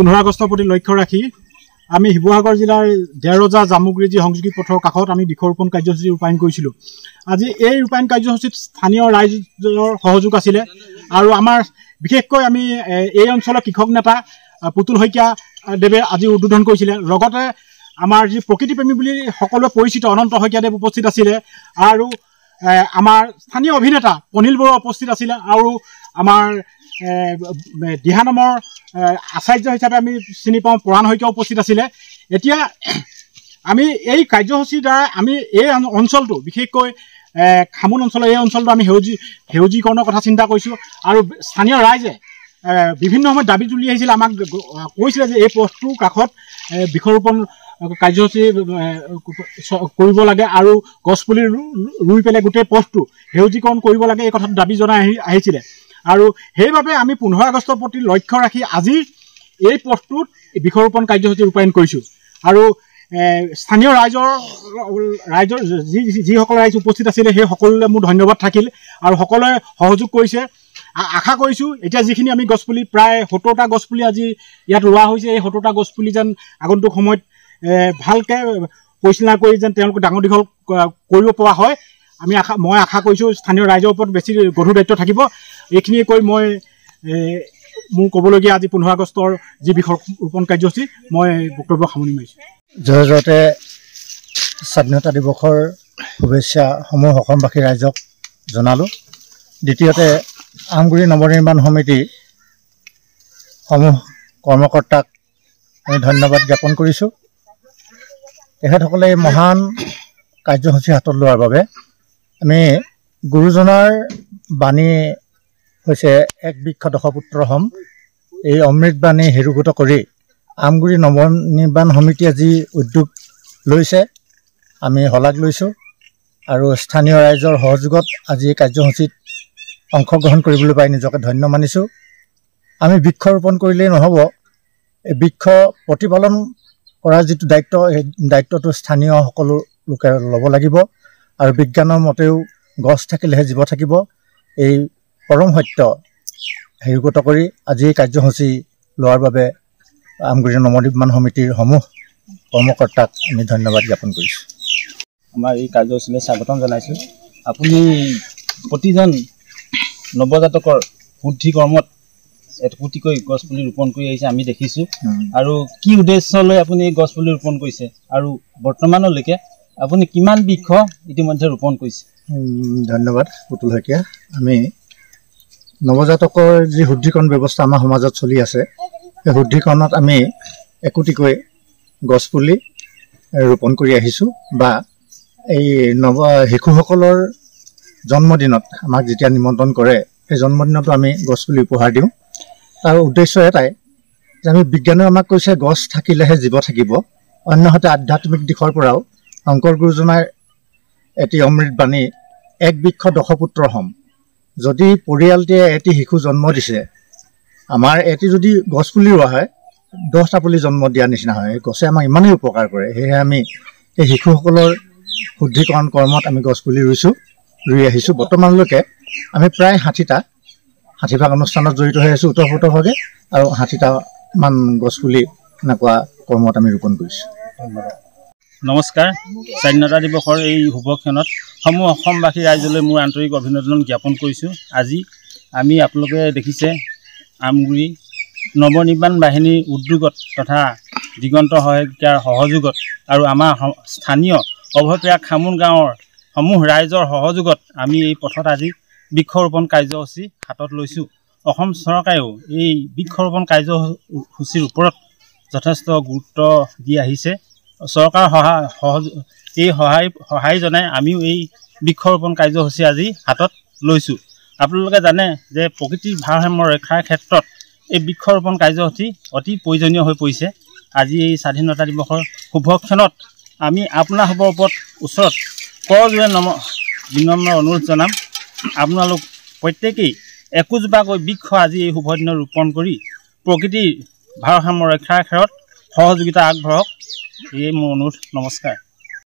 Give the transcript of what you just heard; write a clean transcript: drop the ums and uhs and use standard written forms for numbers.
15 আগষ্টৰ প্ৰতি লক্ষ্য ৰাখি আমি শিৱসাগৰ জিলাৰ দেৰজা জামুগুৰি যি সংযোগী পথৰ কাষত আমি বৃক্ষৰোপণ কাৰ্যসূচী ৰূপায়ণ কৰিছিলোঁ। আজি এই ৰূপায়ণ কাৰ্যসূচীত স্থানীয় ৰাইজৰ সহযোগ আছিলে আৰু আমাৰ বিশেষকৈ আমি এই অঞ্চলৰ কৃষক নেতা পুতুল শইকীয়া দেৱে আজি উদ্বোধন কৰিছিলে। লগতে আমাৰ যি প্ৰকৃতিপ্ৰেমী বুলি সকলোৱে পৰিচিত অনন্ত শইকীয়াদেৱ উপস্থিত আছিলে আৰু আমাৰ স্থানীয় অভিনেতা অনিল বৰুৱা উপস্থিত আছিলে আৰু আমাৰ দিহানামৰ আচাৰ্য হিচাপে আমি চিনি পাওঁ পৰাণ শইকীয়া উপস্থিত আছিলে। এতিয়া আমি এই কাৰ্যসূচীৰ দ্বাৰা আমি এই অঞ্চলটো বিশেষকৈ খামুন অঞ্চলৰ এই অঞ্চলটো আমি সেউজীকৰণৰ কথা চিন্তা কৰিছোঁ আৰু স্থানীয় ৰাইজে বিভিন্ন সময়ত দাবী তুলি আহিছিলে, আমাক কৈছিলে যে এই পথটোৰ কাষত বৃক্ষৰোপণ কাৰ্যসূচী কৰিব লাগে আৰু গছপুলি ৰুই পেলাই গোটেই পথটো সেউজীকৰণ কৰিব লাগে, এই কথাটো দাবী জনাই আহিছিলে। আৰু সেইবাবে আমি 15 আগষ্টৰ প্ৰতি লক্ষ্য ৰাখি আজি এই পথটোত বৃক্ষৰোপণ কাৰ্যসূচী ৰূপায়ণ কৰিছোঁ আৰু স্থানীয় ৰাইজৰ যিসকল ৰাইজ উপস্থিত আছিলে সেই সকলোলৈ মোৰ ধন্যবাদ থাকিল আৰু সকলোৱে সহযোগ কৰিছে। আশা কৰিছোঁ এতিয়া যিখিনি আমি গছপুলি প্ৰায় 70টা গছপুলি আজি ইয়াত ৰোৱা হৈছে, এই 70টা গছপুলি যেন আগন্তুক সময়ত ভালকৈ পৰিচালনা কৰি যেন তেওঁলোকে ডাঙৰ দীঘল কৰিব পৰা হয়। মই আশা কৰিছোঁ স্থানীয় ৰাইজৰ ওপৰত বেছি গধুৰ দায়িত্ব থাকিব। এইখিনিয়ে কৈ মই মোৰ ক'বলগীয়া আজি 15 আগষ্টৰ যি বৃক্ষৰোপণ কাৰ্যসূচী মই বক্তব্য সামৰণি মাৰিছোঁ। জয়তে স্বাধীনতা দিৱসৰ শুভেচ্ছাসমূহ অসমবাসী ৰাইজক জনালোঁ। দ্বিতীয়তে আমগুৰি নৱনিৰ্মাণ সমিতিৰ সমূহ কৰ্মকৰ্তাক আমি ধন্যবাদ জ্ঞাপন কৰিছোঁ। তেখেতসকলে এই মহান কাৰ্যসূচী হাতত লোৱাৰ বাবে। আমি গুৰুজনাৰ বাণী হৈছে এক বৃক্ষ দশপুত্ৰ হ'ম, এই অমৃতবাণী হেৰুগত কৰি আমগুৰি নৱনিৰ্মাণ সমিতিয়ে যি উদ্যোগ লৈছে আমি শলাগ লৈছোঁ আৰু স্থানীয় ৰাইজৰ সহযোগত আজি এই কাৰ্যসূচীত অংশগ্ৰহণ কৰিবলৈ পাই নিজকে ধন্য মানিছোঁ। আমি বৃক্ষৰোপণ কৰিলেই নহ'ব, এই বৃক্ষ প্ৰতিপালন কৰাৰ যিটো দায়িত্ব সেই দায়িত্বটো স্থানীয় সকলো লোকে ল'ব লাগিব আৰু বিজ্ঞানৰ মতেও গছ থাকিলেহে জীৱ থাকিব। এই পৰম সত্য হেৰুগত কৰি আজি এই কাৰ্যসূচী লোৱাৰ বাবে আমগুৰি নৱনিৰ্মাণ সমিতিৰ সমূহ কৰ্মকৰ্তাক আমি ধন্যবাদ জ্ঞাপন কৰিছোঁ। আমাৰ এই কাৰ্যসূচীলৈ স্বাগতম জনাইছোঁ। আপুনি প্ৰতিজন নৱজাতকৰ বুদ্ধি কৰ্মত একোটিকৈ গছপুলি ৰোপণ কৰি আহিছে আমি দেখিছোঁ। আৰু কি উদ্দেশ্য লৈ আপুনি এই গছপুলি ৰোপণ কৰিছে আৰু বৰ্তমানলৈকে আপুনি কিমান বৃক্ষ ইতিমধ্যে ৰোপণ কৰিছে? ধন্যবাদ পুতুল শইকীয়া। আমি নৱজাতকৰ যি শুদ্ধিকৰণ ব্যৱস্থা আমাৰ সমাজত চলি আছে, সেই শুদ্ধিকৰণত আমি একোটিকৈ গছপুলি ৰোপণ কৰি আহিছোঁ বা এই শিশুসকলৰ জন্মদিনত আমাক যেতিয়া নিমন্ত্ৰণ কৰে সেই জন্মদিনতো আমি গছপুলি উপহাৰ দিওঁ। তাৰ উদ্দেশ্য এটাই যে আমি বিজ্ঞানেও আমাক কৈছে গছ থাকিলেহে জীৱ থাকিব। অন্যহাতে আধ্যাত্মিক দিশৰ পৰাও শংকৰ গুৰুজনাৰ এটি অমৃতবাণী এক বৃক্ষ দশপুত্ৰ হ'ম। যদি পৰিয়ালটিয়ে এটি শিশু জন্ম দিছে, আমাৰ এটি যদি গছপুলি ৰোৱা হয় 10টা পুলি জন্ম দিয়াৰ নিচিনা হয়। গছে আমাক ইমানেই উপকাৰ কৰে। সেয়েহে আমি এই শিশুসকলৰ শুদ্ধিকৰণ কৰ্মত আমি গছপুলি ৰুই আহিছোঁ। বৰ্তমানলৈকে আমি প্ৰায় 60ভাগ অনুষ্ঠানত জড়িত হৈ আছোঁ ওতঃপ্ৰোতভাৱে আৰু 60টামান গছপুলি এনেকুৱা কৰ্মত আমি ৰোপণ কৰিছোঁ। নমস্কাৰ। স্বাধীনতা দিৱসৰ এই শুভক্ষণত সমূহ অসমবাসী ৰাইজলৈ মোৰ আন্তৰিক অভিনন্দন জ্ঞাপন কৰিছোঁ। আজি আমি আপোনালোকে দেখিছে আমগুৰি নৱনিৰ্মাণ বাহিনীৰ উদ্যোগত তথা দিগন্ত শইকীয়াৰ সহযোগত আৰু আমাৰ স্থানীয় অভয়প্ৰিয়া খামুন গাঁৱৰ সমূহ ৰাইজৰ সহযোগত আমি এই পথত আজি বৃক্ষৰোপণ কাৰ্যসূচী হাতত লৈছোঁ। অসম চৰকাৰেও এই বৃক্ষৰোপণ কাৰ্যসূচীৰ ওপৰত যথেষ্ট গুৰুত্ব দি আহিছে। চৰকাৰৰ সহায় জনাই আমিও এই বৃক্ষৰোপণ কাৰ্যসূচী আজি হাতত লৈছোঁ। আপোনালোকে জানে যে প্ৰকৃতিৰ ভাৰসাম্য ৰক্ষাৰ ক্ষেত্ৰত এই বৃক্ষৰোপণ কাৰ্যসূচী অতি প্ৰয়োজনীয় হৈ পৰিছে। আজি এই স্বাধীনতা দিৱসৰ শুভক্ষণত আমি আপোনালোকৰ ওচৰত কৰযোৰে বিনম্ৰ অনুৰোধ জনাম, আপোনালোক প্ৰত্যেকেই একোজোপাকৈ বৃক্ষ আজি এই শুভ দিনত ৰোপণ কৰি প্ৰকৃতিৰ ভাৰসাম্য ৰক্ষাৰ ক্ষেত্ৰত সহযোগিতা আগবঢ়াওক। এয়ে মোৰ অনুৰোধ। নমস্কাৰ।